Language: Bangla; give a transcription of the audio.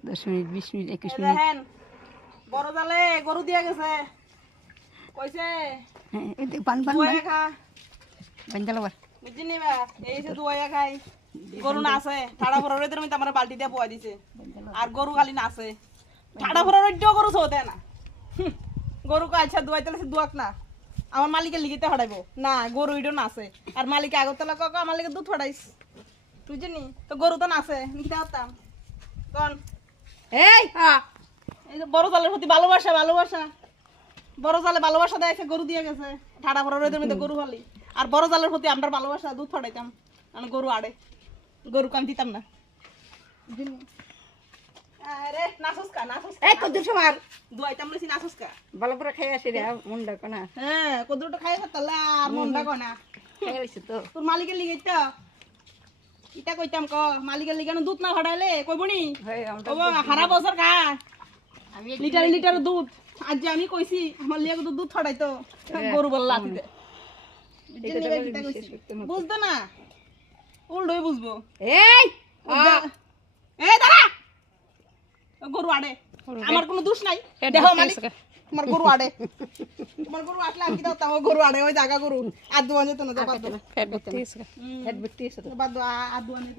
10 মিনিট 20 মিনিট 21 মিনিট দেখেন বড় জালে গরু দিয়ে গেছে কইছে হ্যাঁ এই পান পান দুয়াইয়া খা বান্দালো বার বুঝছি নি বা এই যে দুয়াইয়া খাই গরু না আছে ঠাড়া ভরা রইদের মধ্যে আমার বালতি দিয়ে পোয়া দিছে আর গরু খালি না আছে ঠাড়া ভরা রইদেও গরু সৌতে না গরু কে আচ্ছা দুয়াইতে দুয়াক না আমার মালিকের লিখিতে হড়াইবো না গরু ইডো না আছে আর মালিকে আগরতলা কক আমার লিগে দুধ হড়াইস বুঝছিনি তো গরু তো না আছে নিতে হতাম কোন এই এই যে বড় জালের প্রতি ভালোবাসা ভালোবাসা বড় জালে ভালোবাসা দেয় গরু দিয়ে গেছে ঠাড়া ভরা রইদের মধ্যে গরু ফালি আর বড় জালের প্রতি আমরা ভালোবাসা দুধ ফাটাইতাম আমি গরু আড়ে গরু কাম দিতাম না আরে নাসুসকা নাসুসকা এই কত সময় দুয়াইতাম লইছি নাসুসকা ভালো করে খাই আসি রে মুন্ডা কোনা হ্যাঁ কদুটা খাই ফেললা আর মনটা কনা খাই আইছি তো তোর মালিকের লিগে ইটা কইতাম ক মালিকের লিগে দুধ না ফাটাইলে কইবনি হয় আমরা ও হারা বছর খা আমি লিটার লিটার দুধ আজ যে আমি কইছি আমার লিগে তো দুধ ফাটাইতো গরু বললা দিতে বুঝতো না উল্টোই বুঝবো এই এই দাঁড়া গরু আড়ে আমার কোনো দোষ নাই দেখো মালিক তোমার গরু আড়ে তোমার গরু আটলে আমি দাও তাও গরু আড়ে ওই জায়গা গরু আর দোয়া যেত না ফ্যাট বত্তি আছে ফ্যাট বত্তি আছে বাদ দো আর দোয়া নেই